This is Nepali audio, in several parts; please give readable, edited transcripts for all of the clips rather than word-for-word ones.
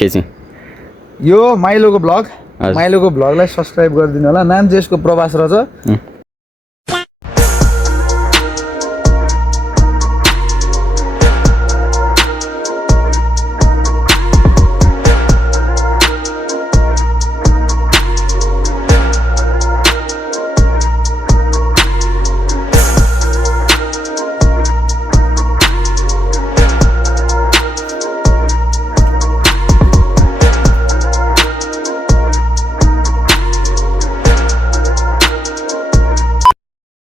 एकैछिन यो माइलोको ब्लगलाई सब्स्क्राइब गरिदिनु होला। नाम चाहिँ यसको प्रवास रहेछ।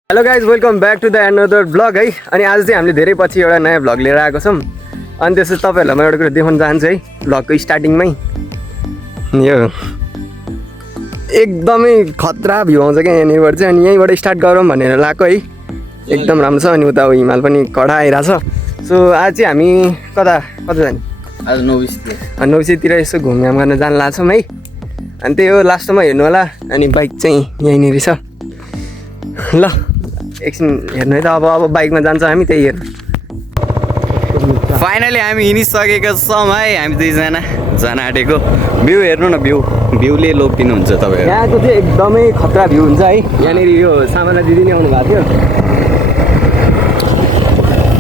Hello guys welcome back to the another blog है। अनि आज चाहिँ हामीले धेरै पछि एउटा नयाँ ब्लग लिएर आएको छौँ। अनि त्यसपछि तपाईँहरूलाई म एउटा कुरा देखाउन चाहन्छु है ब्लगको स्टार्टिङमै। यो एकदमै खतरा भ्यू आउँछ क्या यहाँनिर चाहिँ। अनि यहीँबाट स्टार्ट गरौँ भनेर लगाएको है। एकदम राम्रो छ। अनि उता हिमाल पनि कडा आइरहेछ। सो आज चाहिँ हामी कता जाने? आज नौसीतिर यसो घुमघाम गर्न जान लाग्छौँ है। अनि त्यही हो लास्टमा हेर्नु होला। अनि बाइक चाहिँ यहीँनिर छ। ल एकछिन हेर्नु है त। अब बाइकमा जान्छ हामी, त्यही हेर्नु। फाइनली हामी हिँडिसकेका छौँ है। हामी दुईजना जान आँटेको। भ्यू हेर्नु न, भ्यूले लोकिनुहुन्छ तपाईँहरू। यहाँको चाहिँ एकदमै खतरा भ्यू हुन्छ है। यहाँनिर यो सामाना दिदी नै आउनु भएको थियो।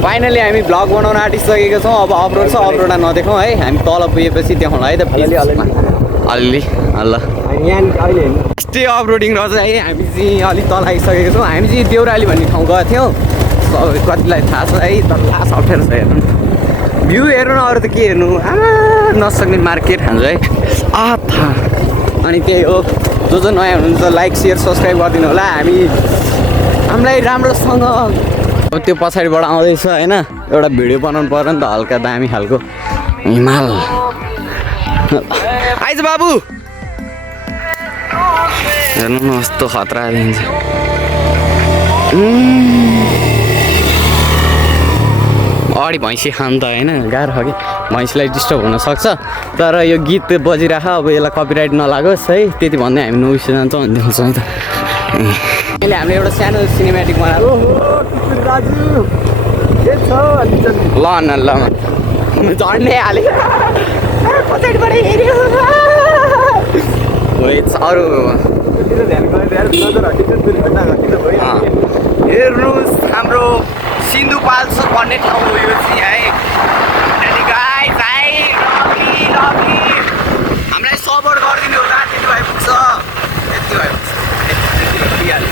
फाइनली हामी भ्लग बनाउन आँटिसकेका छौँ। अब अफरोड छ, अफरोड नदेखाउँ है। हामी तल पुगेपछि देखाउँ है त अलि ल। यहाँ अहिले यस्तै अफरोडिङ रहेछ है। हामी चाहिँ अलिक तल आइसकेको छौँ। हामी चाहिँ देउराली भन्ने ठाउँ गएको थियौँ। कतिलाई थाहा छ है, तर लास्ट अप्ठ्यारो छ हेर्नु। भ्यू हेर्नु न, अरू त के हेर्नु। नसक्ने मार्केट खान्छ है थाहा। अनि त्यही हो, जो नयाँ हुनुहुन्छ लाइक सेयर सब्सक्राइब गरिदिनु होला। हामीलाई राम्रोसँग त्यो पछाडिबाट आउँदैछ होइन। एउटा भिडियो बनाउनु पऱ्यो नि त, हल्का दामी खालको हिमाल आइज बाबु। हेर्नु न कस्तो खतरा दिन्छ। अगाडि भैँसी खानु त होइन गाह्रो छ कि, भैँसीलाई डिस्टर्ब हुनसक्छ। तर यो गीत बजिराख, अब यसलाई कपिराइट नलागोस् है। त्यति भन्दै हामी नौसी जान्छौँ अनि देखाउँछौँ है त। अहिले हामीले एउटा सानो सिनेमेटिक बनाएको। ल न ल झन्डै हाल्यो पछाडिबाट हेऱ्यो। अरू हेर्नुहोस् हाम्रो सिन्धुपाल्चोक भन्ने ठाउँ हो यो चाहिँ है। हामीलाई सपोर्ट गरिदिनु होला, त्यति भए पुग्छ।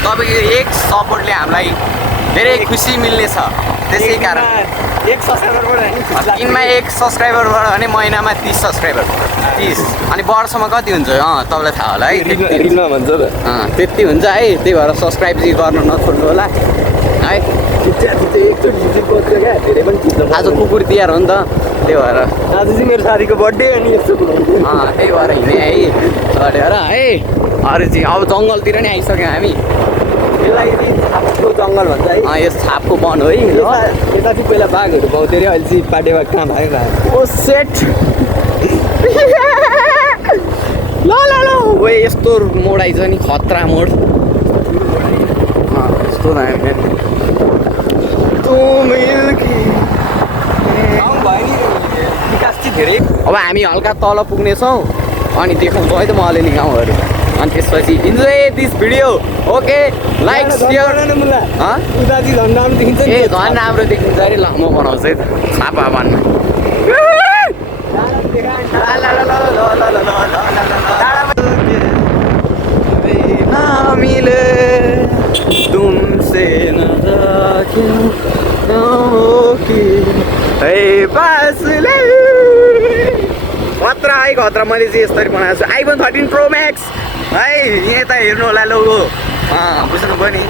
तपाईँको एक सपोर्टले हामीलाई धेरै खुसी मिल्नेछ। त्यसै कारण दिनमा 1 सब्सक्राइबरबाट भने महिनामा 30 सब्सक्राइबर 30। अनि वर्षमा कति हुन्छ तपाईँलाई थाहा होला है। त्यति हुन्छ है। त्यही भएर सब्सक्राइब चाहिँ गर्नु नछोड्नु होला है। आज कुकुर तिहार हो नि त, त्यही भएर आज चाहिँ मेरो साथीको बर्थडे। अनि यस्तो त्यही भएर हिँडेँ है चढेर है। अरू चाहिँ अब जङ्गलतिर नि आइसक्यौँ हामी। यसलाई चाहिँ छापको जङ्गल भन्छ है। यस छापको वन हो है। यता चाहिँ पहिला बाघहरू पाउँथ्यो अरे, अहिले चाहिँ पाटे बाघ कहाँ भएको। ओ सेट ल वे यस्तो मोड आइज नि, खतरा मोड यस्तो धेरै। अब हामी हल्का तल पुग्नेछौँ अनि देखाउँछौँ है त म अलिअलि गाउँहरू। अनि त्यसपछि enjoy this video. Okay like share. ए झन् राम्रो देखिन्छ अरे। ल म बनाउँछु है त छापा बानमा। मिले तुमसे न खतरा है खतरा। मैले चाहिँ यसरी बनाएको छु iPhone 13 Pro Max है। यहाँ त हेर्नु होला लोगो बुझ्नु पनि।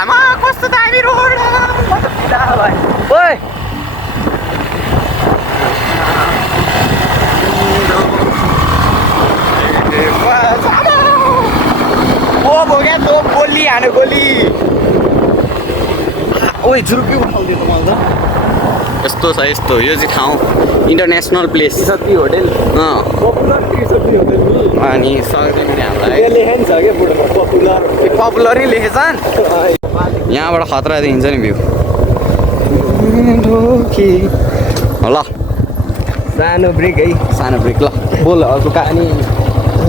आमा कस्तो दामी रोड। ओए क्या तो गोली हाने गोली। ओए झुरुपी उठाउँदै त मलाई त। यस्तो छ यस्तो। यो चाहिँ ठाउँ international place Trishakti hotel. Popular Trishakti hotel अनि सँगसँगै हामीलाई यहाँ लेखेको छ क्या बुढोमा पपुलर। पपुलरै लेखेछन्। यहाँबाट खतरा देखिन्छ नि भ्यू। ल सानो ब्रेक है। सानो ब्रेक ल बोल अर्को अनि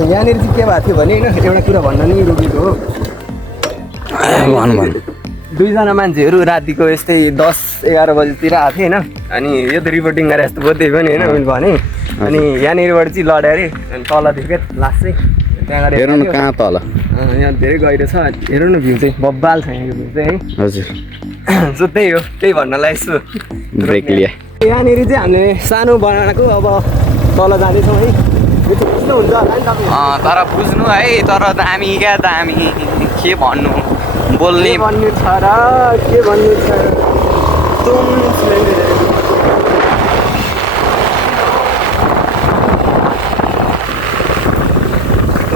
यहाँनिर चाहिँ के भएको थियो भने होइन एउटा कुरा भन्न नि रुकेको हो। भन भन दुईजना मान्छेहरू रातिको यस्तै 10-11 बजीतिर आएको थियो होइन। अनि यो त रिपोर्टिङ गरेर यस्तो बोध्दै पनि होइन मैले भने। अनि यहाँनिरबाट चाहिँ लड्यो अरे अनि तलदेखि लास्ट चाहिँ त्यहाँ गएर हेर्नु न कहाँ तल यहाँ धेरै गहिरो छ। हेर्नु न भ्यू चाहिँ बब्बाल छ यहाँको भ्यू चाहिँ है। हजुर सो त्यही हो, त्यही भन्नलाई यसो ब्रेक लिएँ यहाँनिर चाहिँ हामीले सानो बनाएको अब तल जाँदैछौँ है। बुझ्नुहुन्छ होला नि तपाईँ। तर बुझ्नु है तर दामी क्या दामी के भन्नु बोल्ने के भन्नु छ र के भन्नु छ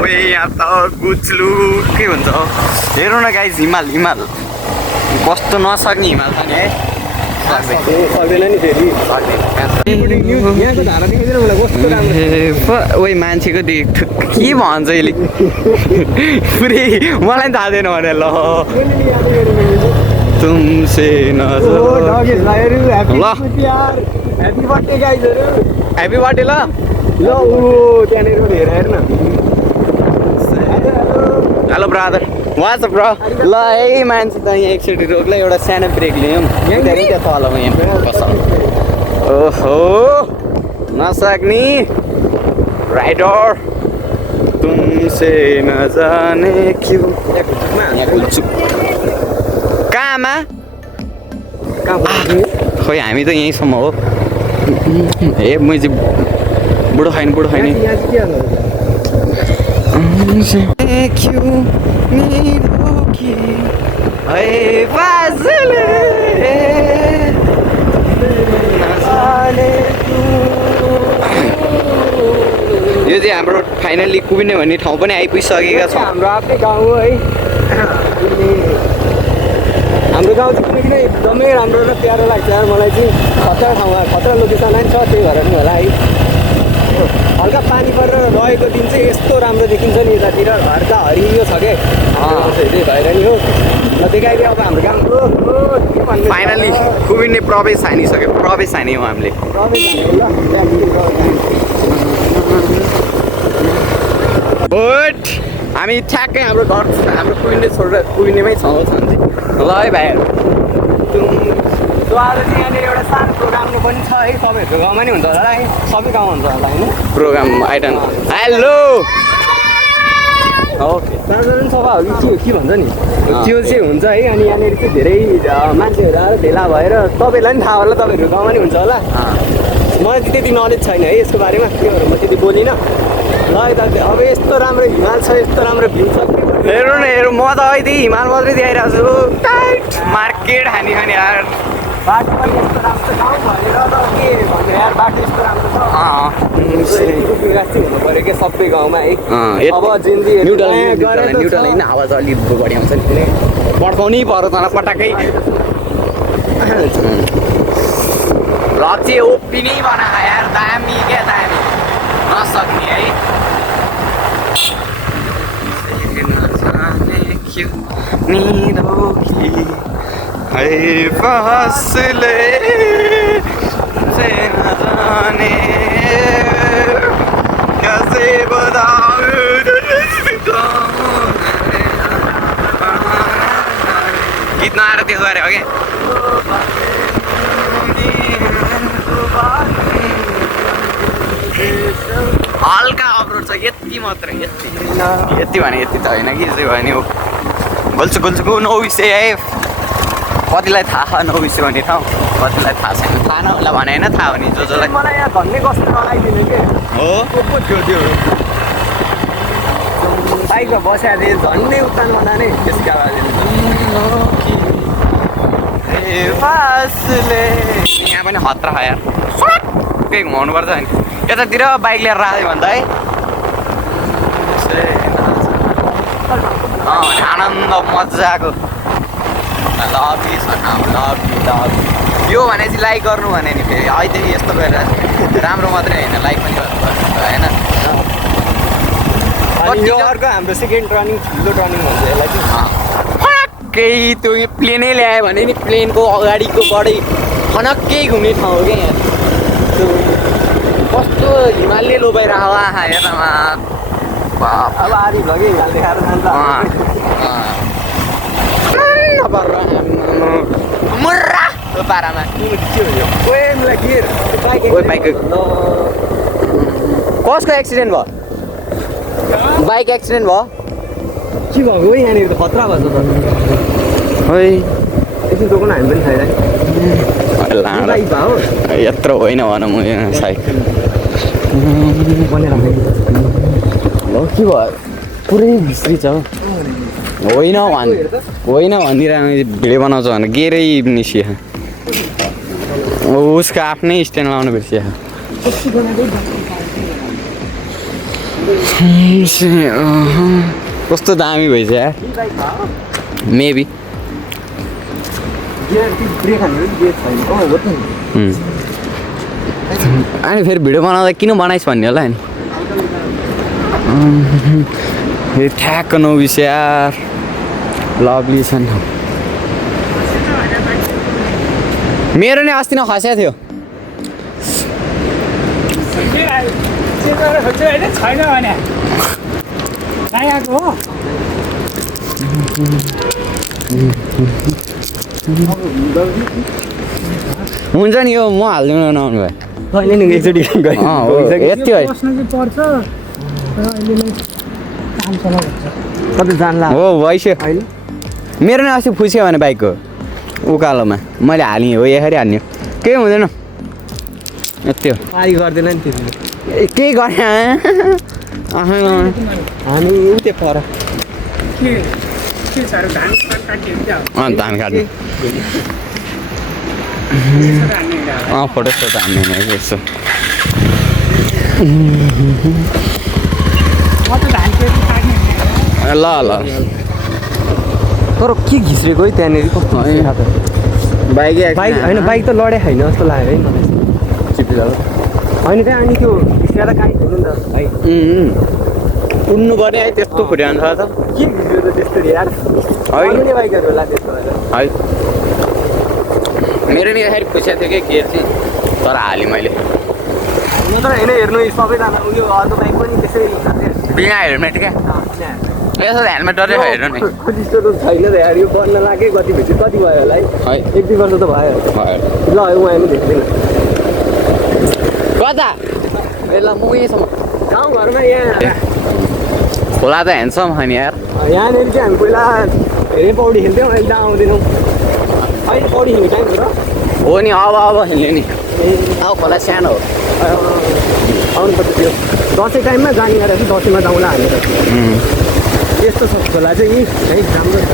ओए यहाँ त गुच्लु के हुन्छ हेरौँ न गाइज हिमाल हिमाल कस्तो नसक्ने हिमाल छ नि है सक्दैन नि फेरि यहाँको धारा देखाइदिनु मलाई कस्तो राम्रो। ओइ मान्छेको के भन्छ यसले पुरै मलाई पनि थाहा छैन भने ल तुमसे नजर ल ह्याप्पी बर्थडे गाइजहरू। ह्याप्पी बर्थडे ल ल त्यहाँनिर हेर न। हेलो ब्रदर वाट्स ब्रो ल है मान्छे त यहाँ एकचोटि रोक्ला एउटा सानो ब्रेक लियौँ त्यहाँदेखि त्यहाँ तलमा यहाँ कसम ओहो नसक्ने राइडर तुमसे नजाने क्यों कहाँमा खोइ हामी त यहीँसम्म हो ए म चाहिँ बुढो खाइन क्यों निरोकी है फासले यो चाहिँ हाम्रो फाइनल्ली कुबिने भन्ने ठाउँ पनि आइपुगिसकेका छौँ। हाम्रो आफ्नै गाउँ हो है। हाम्रो गाउँ चाहिँ किन एकदमै राम्रो र प्यारो लाग्छ यार मलाई चाहिँ। खतरा ठाउँमा खतरा लोकेसनमा नि छ त्यही भएर पनि होला है। हल्का पानी परेर रहेको दिन चाहिँ यस्तो राम्रो देखिन्छ नि यतातिर घर त हरियो छ क्या त्यही भएर नि हो। ल देखाइदियो अब हाम्रो गाउँको फाइनल्ली कुबिने प्रवेश हानिसक्यो प्रवेश हान्यौँ हामीले। बट हामी ठ्याक्कै हाम्रो घर हाम्रो कुबिने छोडेर कुबिनेमै छौँ चाहिँ ल है भाइहरू द्वारा चाहिँ यहाँनिर एउटा सानो प्रोग्राम पनि छ है। तपाईँहरूको गाउँमा नि हुन्छ होला है, सबै गाउँमा हुन्छ होला होइन। प्रोग्राम आइटम हेलो ओके साधारण सभाहरू के भन्छ नि त्यो चाहिँ हुन्छ है। अनि यहाँनिर चाहिँ धेरै मान्छेहरू आएर भेला भएर तपाईँलाई पनि थाहा होला तपाईँहरूको गाउँमा नि हुन्छ होला। मलाई चाहिँ त्यति नलेज छैन है यसको बारेमा त्यही भएर म त्यति बोलिनँ। ल यता अब यस्तो राम्रो हिमाल छ यस्तो राम्रो भ्यू छ हेर्नु न हेरौँ म त अहिले हिमाल मात्रै देखाइरहेको छु टाइट मार्केट खाने यार बाटो पनि यस्तो राम्रो छ गाउँ भनेर त के भन्ने यार बाटो यस्तो राम्रो छ विकास चाहिँ हुनु पऱ्यो क्या सबै गाउँमा है। अब न्युट्रल होइन आवाज अलिक बढी आउँछ नि पड्काउनै पर्यो तँलाई पटाकै रक्सी ओपी नै बनाएको यार दामी क्या दामी नसक्ने है। निरोकी है फासले से न जाने कैसे बताऊं कितना आ रहे थे हो गए हल्का अप्रोच छ यति मात्रै यति भने यति त होइन कि यसो भने गोल्छुको नौ विषय है कतिलाई थाहा छ नौ विषय भन्ने ठाउँ कतिलाई थाहा छैन थाहा नहोला भने होइन थाहा भने जसलाई मलाई यहाँ भन्ने कस्तो नलागिदिनु के हो त्यो बाइकमा बस्या थिएँ झन्डै उत्तानमा जाने त्यसका यहाँ पनि खतरा छ यार केही घुमाउनुपर्छ नि यतातिर बाइक लिएर राख्यो भन्दा है आनन्द मजाको लभी छ यो भने चाहिँ लाइक गर्नु भने नि फेरि अहिलेदेखि यस्तो गरेर राम्रो मात्रै होइन लाइक पनि गर्नुपर्छ होइन यो अर्को हाम्रो सेकेन्ड टर्निङ ठुलो टर्निङ भन्छ यसलाई चाहिँ केही त्यो प्लेनै ल्यायो भने नि प्लेनको अगाडिकोबाटै खनक्कै घुम्ने ठाउँ हो क्या यहाँ कस्तो हिमालले लोबाइरहेको आहा हेर्नमा अब आधी भ्लगै हिमाल देखाएर जान्छ मुर्रा पारामा कसको एक्सिडेन्ट भयो बाइक एक्सिडेन्ट भयो के भएको हो यहाँनिर त खतरा भएछ त है एकछिन दोकान हामी पनि खाइरहेको बाइक भयो यत्रो होइन भनौँ म साइकल बनाएर के भयो पुरै भित्री छ होइन भनिदिरहेको भिडियो बनाउँछ भने गेरै निस्कियो उसको आफ्नै स्ट्यान्ड लाउनु बिर्सियो कस्तो दामी भएछ यार मेबी अनि फेरि भिडियो बनाउँदा किन बनाइस् भन्ने होला नि ठ्याक्क नबिस यार लभली छ नि मेरो नि अस्ति न खसेको थियो छैन भने कहाँ आएको हो हुन्छ नि यो म हालिदिनु नआउनु भयो कहिले नि एकचोटि यति है बस्न चाहिँ पर्छ तर अहिले नै काम चलाउँछ कतै जानला हो भइसक्यो अहिले मेरो नि अस्ति फुस्यो भने बाइकको उकालोमा मैले हालेँ हो यसरी हाल्ने केही हुँदैन यति हो पारी गर्दैन नि त्यो केही गरेँ हामी उतै पर के छ अरे धान काटियो धान काट्ने फोटो सोटो हान्ने यसो म त धान खेती काट्ने ल ल तर के घिस्रेको है त्यहाँनिर कस्तो बाइक बाइक होइन बाइक त लडे छैन जस्तो लाग्यो है मलाई होइन त्यहाँ अनि त्यो घिस्रेर काहीँ छैन नि त भाइ कुद्नु पर्ने है त्यस्तो फुटिरहन्छ त के घिस्रियो त त्यस्तो यार होइन बाइकहरू होला त्यस्तो है मेरो नि यसरी फुस्या थियो कि गेयर चाहिँ तर हालेँ मैले नत्र होइन हेर्नु सबैजना उयो अर्को बाइक पनि त्यसै बिना हेलमेट क्या यसो हेलमेट डरै हेर्नु नि त्यस्तो त छैन त यार यो बन्न लाग्यो कति भित्र कति भयो होला है है 1-2 वर्ष त भयो ल उहाँ पनि देख्दैन कता ए ल म यहीँसम्म गाउँघरमा यहाँ खोला त ह्यान्डसम हो नि यार यहाँनिर चाहिँ हामी पहिला धेरै पौडी खेल्थ्यौँ अहिले त आउँदैनौँ अहिले पौडी खेल्ने टाइम हो र हो नि अब खेल्ने नि अब खोला सानो हो आउनुपर्छ त्यो दसैँ टाइममा जाने गरेर चाहिँ दसैँमा जाउँला हामी त यस्तो छ खोला चाहिँ है राम्रो छ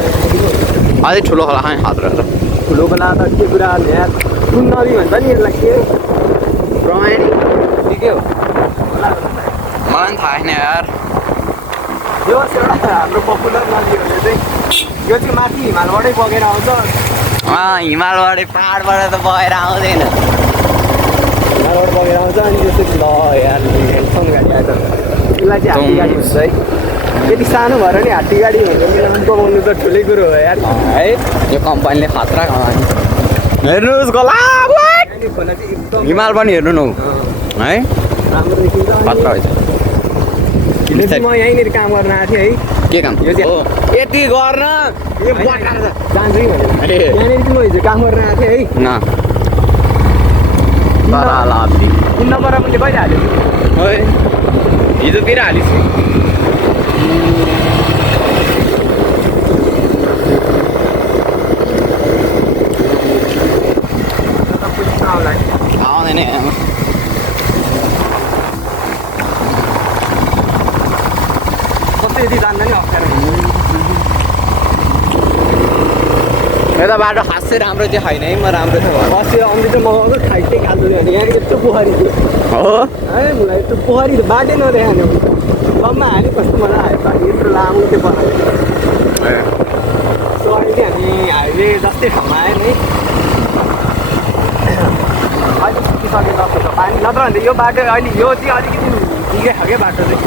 अझै ठुलो खोला खाने हात रहेछ ठुलो खोला त के कुरा यार कुन नदी भन्छ नि यसलाई के ब्रह्माणी के हो मलाई पनि थाहा छैन यार यो एउटा हाम्रो पपुलर नदीहरूले चाहिँ यो चाहिँ माथि हिमालबाटै बगेर आउँछ हिमालबाट पाहाडबाट त बगेर आउँदैन हिमालबाट बगेर आउँछ अनि जस्तो ल यार हेडफोन गाडी आएको यसलाई चाहिँ हात्ती गाडी हुन्छ है यति सानो भएर नि हात्ती गाडी हुन्छ बनाउनु त ठुलै कुरो हो यार है यो कम्पनीले खतरा कमाउने हेर्नुहोस् गोला खोला चाहिँ एकदम हिमाल पनि हेर्नु न है राम्रो देखिन्छ खतरा रहेछ हिजो चाहिँ म यहीँनिर काम गर्न आएको थिएँ है के काम यो चाहिँ यति गर्न यो बटाएर जान्छ कि भनेर अरे यहाँनिर चाहिँ म हिजो काम गर्न आएको थिएँ है न लाभली 3 नम्बर मैले कहिले हालेँ है हिजोतिर हालिस् आउँदैन कस्तो यति जान्दा नि अप्ठ्यारो यता बाटो खासै राम्रो चाहिँ छैन है म राम्रो छ अस्ति अन्त चाहिँ मगाएको खाइटै खाल्छु नि भने यहाँनिर यस्तो पोखरी थियो हो है मलाई यस्तो पोखरी त बाटै नदेखाने लम्मा हाल्यो कस्तो मजा आयो बाटो यत्रो लामो त्यो बनायो सो अहिले चाहिँ हामी हाइवे जस्तै ठाउँमा आयो नि अहिले सुकिसके जस्तो छ पानी नत्र भने यो बाटो अहिले यो चाहिँ अलिकति ठिकै छ क्या बाटो चाहिँ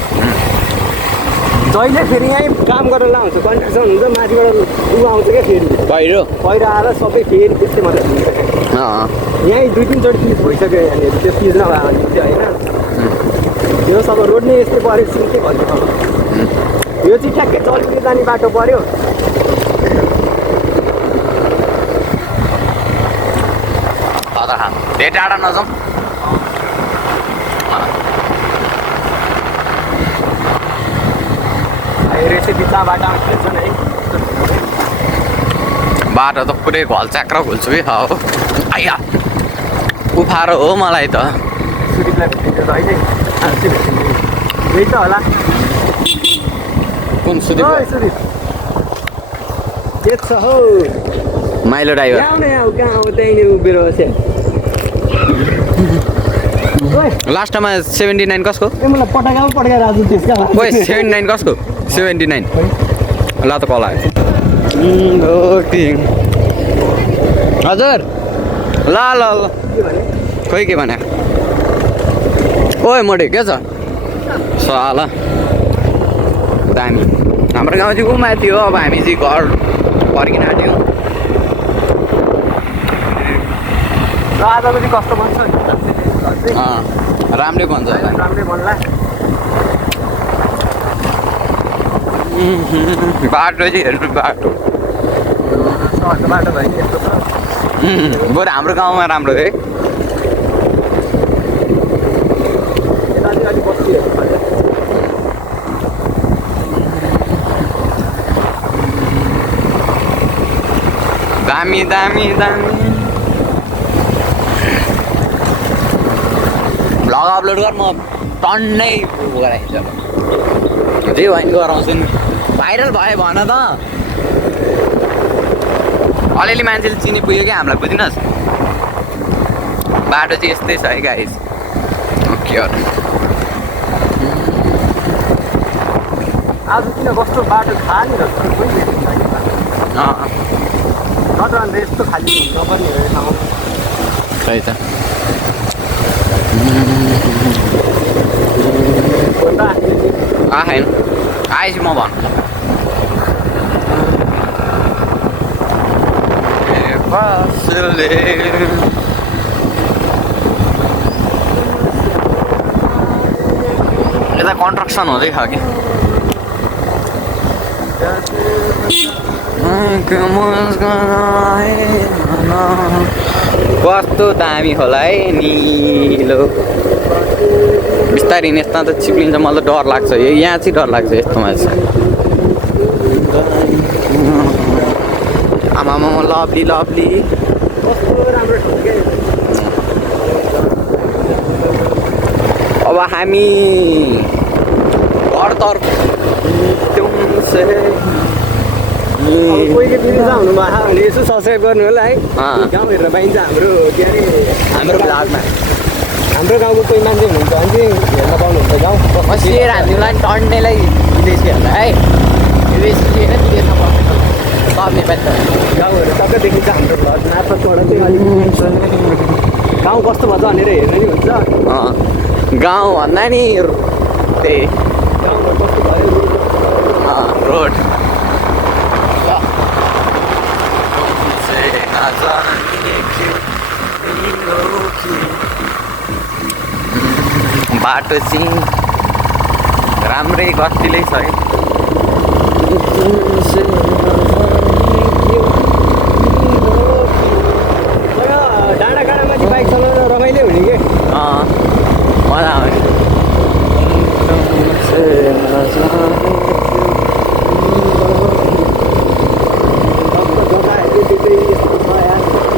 जहिले फेरि यहीँ काम गरेर लाउँछ कन्ट्राक्सन हुन्छ माथिबाट ऊ आउँछ क्या फेरि पहिरो पहिरो आएर सबै फेरि त्यस्तै मात्रै अँ यहीँ 2-3 चोटि पिच भइसक्यो यहाँनिर त्यो पिच नभए भने चाहिँ होइन यो सब रोड नै यस्तै पऱ्यो सिङ के भन्नु अब यो चाहिँ ठ्याक्कै चल्किने जाने बाटो पऱ्यो धेरै टाढा नजाउँ रहेछ बिचा बाटोमा खेल्छन् है बाटो त पुरै घल्च्याक्र घुल्छु है हो आइया उफारो हो मलाई त सुदीपलाई भेटिन्छ त अहिले आजै भेटिन्छ यही त होला कुन सुदीप ओइ सुदीप के छ हौ माइलो ड्राइभर यहाँ यहाँ कहाँ अब त्यहीँनिर उभिएर बस्यो लास्ट टाइममा 79 कसको ए मलाई पटाका राजु त्यसका ओए 79 कसको 79 ल त कल आयो हजुर ल ल ल खोइ के भने ओए मोटे के छ साला दामी हाम्रो गाउँ चाहिँ उमा थियो अब हामी चाहिँ घर फर्किन आँट्यौँ र आजको चाहिँ कस्तो बन्छ राम्रै भन्छ राम्रै भन्ला बाटो चाहिँ हेर्नु बाटो सहरको बाटो भयो नि यस्तो छ बरु हाम्रो गाउँमा राम्रो है यता चाहिँ अलिक बस्तीहरू पर्छ दामी दामी दामी भ्लग अपलोड गर म टन्नै गराइन्छ जे भयो नि गराउँछु नि भाइरल भयो भन त अलिअलि मान्छेले चिनी पुग्यो क्या हामीलाई बुझिनुहोस् बाटो चाहिँ यस्तै छ है गाइस ओके आज किन कस्तो बाटो खाली रहेछ नत्र यस्तो खाली नपर्ने ठाउँ खै त आएन आएपछि म भन्नु यता कन्स्ट्रक्सन हुँदैछ कि कस्तो दामी होला है निलो बिस्तारै यस्ता त चिप्लिन्छ मलाई त डर लाग्छ यहाँ चाहिँ डर लाग्छ यस्तोमा चाहिँ आमामा लभली लभली कस्तो राम्रो ठाउँ के अब हामी घरतर्फ कोही दिन हुनुभयो भने यसो सब्सक्राइब गर्नु होला है गाउँ हेरेर पाइन्छ हाम्रो के अरे हाम्रो ब्लगमा हाम्रो गाउँको कोही मान्छे हुनुहुन्छ भने चाहिँ हेर्न पाउनुहुन्छ गाउँ बसिएर हामीलाई टन्नेलाई विदेशीहरूलाई है विदेशी होइन विदेशमा बसेको सब नेपाली गाउँहरू सबै देखिन्छ हाम्रो घर मार्फतबाट चाहिँ अलिक गाउँ कस्तो भन्छ भनेर हेर्नु नि हुन्छ गाउँ भन्दा नि त्यही गाउँमा कस्तो भयो रोड बाटो चाहिँ राम्रै गतिलै छ है डाँडाकाँडामा चाहिँ बाइक चलाउन रमाइलो हुने कि मजा आउने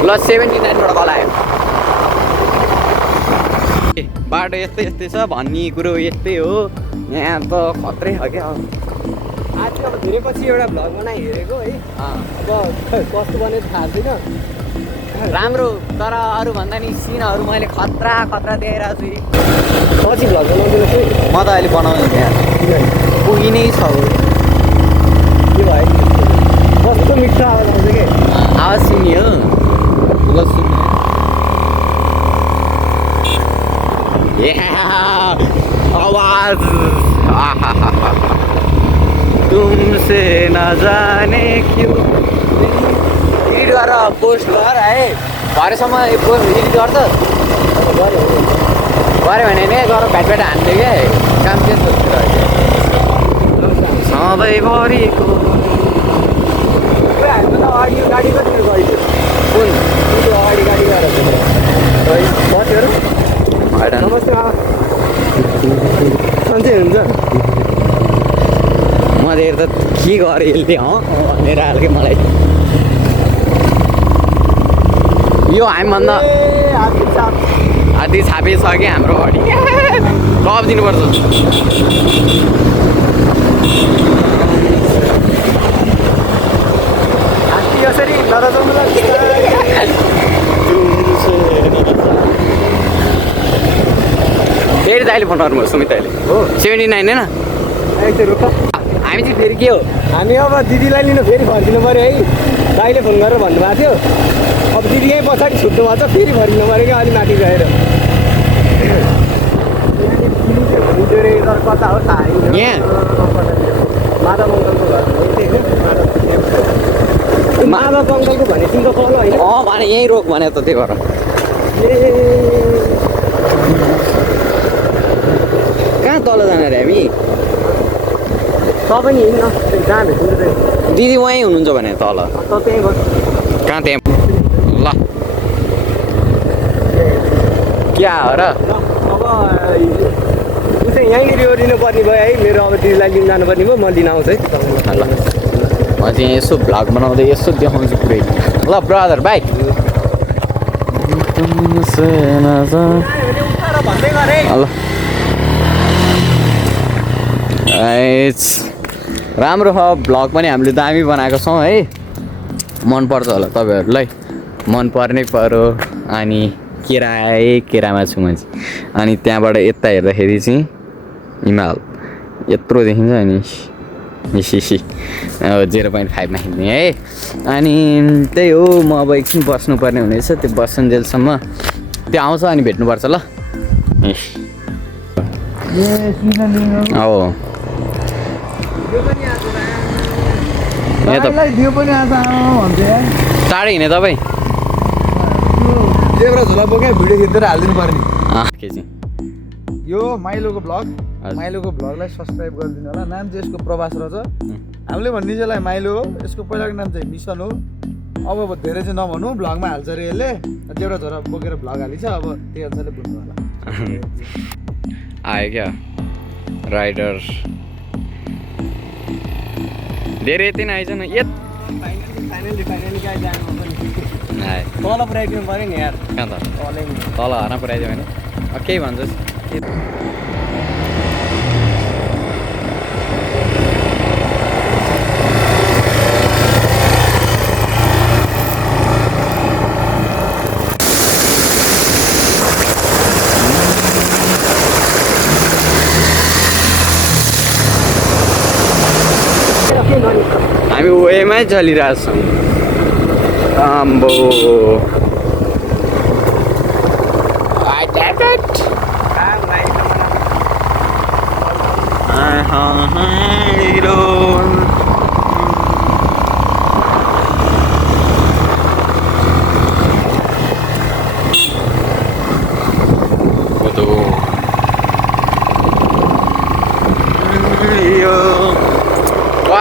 ल 79बाट कल आयो बाटो यस्तै यस्तै छ भन्ने कुरो यस्तै हो यहाँ त खत्रै छ क्या आज अब धेरै पछि एउटा भ्लग बनाइ हेरेको है अब कस्तो बने थाहा छैन राम्रो तर अरूभन्दा नि सिनहरू मैले खतरा खतरा देखाइरहेको छु पछि भ्लग बनाउँदैन चाहिँ म त अहिले बनाउँछु त्यहाँ पुगी नै छ के भयो कस्तो मिठो आवाज आउँछ कि आवाज सुन्यो ल सुन्यो आवाज तुमसे न जाने क्यों एडिट गर पोस्ट गर है भरेसम्म एडिट गर्छ गऱ्यो भने नै गर भ्याट हान्थ्यो क्या काम त्यस्तो सधैँभरिको अगाडि गाडी कति गइदियो कुन अगाडि गाडी गएर बसहरू नमस्ते सन्चै हुन्छ म देखेर त के गरेँ यसले भनेर हाल्यो मलाई यो हामीभन्दा हात्ती छापिसक्यो हाम्रो घडी टप दिनुपर्छ हात्ती कसरी नरजाउनुलाई फेरि दाइले फोन गर्नुभयो सुमित दाइले हो 79 होइन एकछिन रुख हामी चाहिँ फेरि के हो हामी अब दिदीलाई लिनु फेरि फर्किनु पऱ्यो है दाइले फोन गरेर भन्नुभएको थियो अब दिदी यहीँ पछाडि छुट्नु भएको छ फेरि फर्किनु पऱ्यो क्या अलिक माथि गएर कता हो थाहा यहाँ माधव अङ्कलको घर माधव अङ्कलको भने तिम्रो कल होइन भने यहीँ रोक भने त त्यही भएर कहाँ तल जाने अरे हामी तपाईँ हिँड्न जहाँ भेट्नु दिदी वहीँ हुनुहुन्छ भने तल त त्यहीँ बस कहाँ त्यहाँ ल क्या हो र अब ऊ चाहिँ यहीँनिर ओरिनु पर्ने भयो है मेरो अब दिदीलाई लिन जानुपर्ने भयो म लिन आउँछु है ल म चाहिँ यसो भ्लग बनाउँदै यसो देखाउँछु पुरै ल ब्रदर बाई भन्दै गरेँ ल राम्रो छ भ्लग पनि हामीले दामी बनाएको छौँ है मनपर्छ होला तपाईँहरूलाई मन पर्नै पऱ्यो अनि केरामा छु म चाहिँ अनि त्यहाँबाट यता हेर्दाखेरि चाहिँ हिमाल यत्रो देखिन्छ अनि 0.5मा हिँड्ने है अनि त्यही हो म अब एकछिन बस्नुपर्ने हुनेछ त्यो बस्सन्जेलसम्म त्यो आउँछ अनि भेट्नुपर्छ ल हो दियो पनि आज भन्थ्यो यार टाढै हिँडे तपाईँ एउटा झोला बोकेँ भिडियो खिच्दै हालिदिनु पर्ने के चाहिँ यो माइलोको ब्लग हजुर। माइलोको ब्लगलाई सब्सक्राइब गरिदिनु होला नाम चाहिँ यसको प्रभास रहेछ हामीले भनिदिन्छ यसलाई माइलो हो यसको पहिलाको नाम चाहिँ मिसन हो अब धेरै चाहिँ नभनौँ भ्लगमा हाल्छ अरे यसले एउटा झोला बोकेर भ्लग हालिन्छ अब त्यही अनुसारले बुझ्नु होला आयो क्या राइडर धेरै यति नै आइज न फाइनली गाडी जानु पनि आयो तल पुऱ्याइदिनु पऱ्यो नि यार कहाँ त तलै तल हर्न पुऱ्याइदियो होइन केही भन्छस् हामी वेमै चलिरहेछौँ आम्बो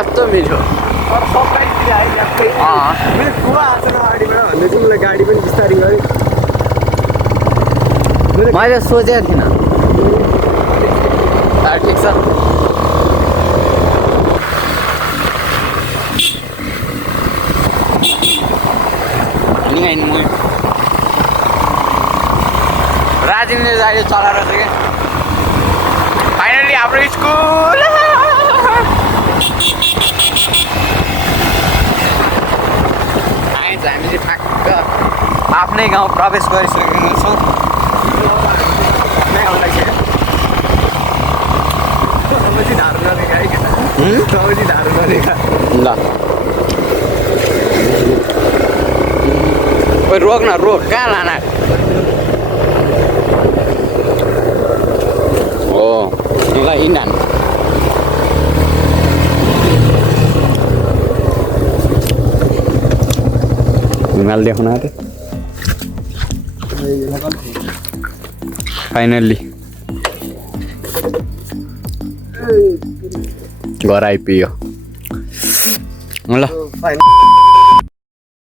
कस्तो मिठो मलाई गाडी पनि बिस्तारै गरेँ मैले सोचेको थिइनँ ठिक छ राजेन्द्र अहिले चलाएर छ क्या फाइनली हाम्रो स्कुल हामीले ठ्याक्क आफ्नै गाउँ प्रवेश गरिसकेका छौँ ल ओइ रोक न रोक कहाँ लाना हो ल इन्डान हिमाल देखाउन आँट्यो फाइनल्ली घर आइपुग्यो ल फाइनल